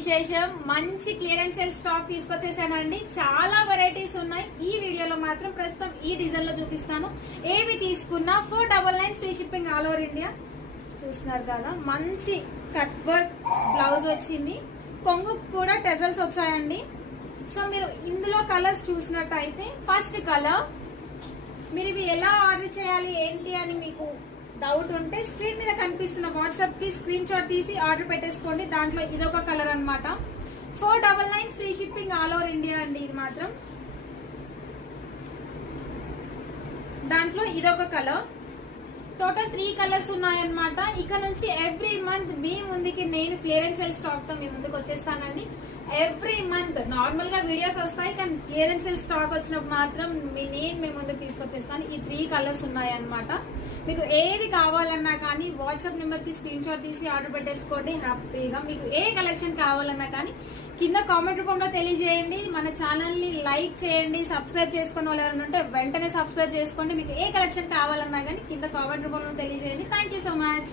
విశేషం మంచి clearance sale stock తీసుకొచ్చేసానండి. చాలా వెరైటీస్ ఉన్నాయి. ఈ వీడియోలో మాత్రం ప్రస్తుతం ఈ డిజైన్ లో చూపిస్తాను. ఏవి తీసుకున్నా 499 free shipping all over India. చూస్తున్నారు కదా, మంచి కట్ వర్క్ బ్లౌజ్ వచ్చింది. కొంగు కూడా టెజల్స్ వచ్చాయండి. సో మీరు ఇందులో కలర్స్ చూసినట్టయితే ఫస్ట్ కలర్, మీరు ఇవి ఎలా ఆర్డర్ చేయాలి ఏంటి అని మీకు డౌట్ ఉంటే స్క్రీన్ మీద కనిపిస్తున్న వాట్సాప్ కి స్క్రీన్ షాట్ తీసి ఆర్డర్ పెట్టేసుకోండి. దాంట్లో ఇదొక కలర్ అన్నమాట. 499 free shipping all over India అండి. ఇది మాత్రం దాంట్లో ఇదొక కలర్. టోటల్ 3 కలర్స్ ఉన్నాయన్నమాట. ఇక నుంచి ఎవ్రీ మంత్ మీ ముందుకి నేను క్లియరెన్స్ సేల్ స్టాక్ తో మీ ముందుకు వచ్చేస్తానండి. ఎవ్రీ మంత్ నార్మల్ గా వీడియోస్ వస్తాయి, కానీ క్లియరెన్స్ సేల్ స్టాక్ వచ్చినప్పుడు మాత్రం నేను మీ ముందుకు తీసుకొచ్చేస్తాను. ఈ 3 కలర్స్ ఉన్నాయన్నమాట. మీకు ఏది కావాలన్నా కానీ వాట్సాప్ నెంబర్ కి స్క్రీన్ షాట్ తీసి ఆర్డర్ పెట్టేసుకోండి హ్యాపీగా. మీకు ఏ కలెక్షన్ కావాలన్నా కానీ కింద కామెంట్ రూపంలో తెలియజేయండి. మన ఛానల్ ని లైక్ చేయండి. సబ్స్క్రైబ్ చేసుకున్న వాళ్ళు ఎవరైనా ఉంటే వెంటనే సబ్స్క్రైబ్ చేసుకోండి. మీకు ఏ కలెక్షన్ కావాలన్నా కానీ కింద కామెంట్ రూపంలో తెలియజేయండి. Thank you so much.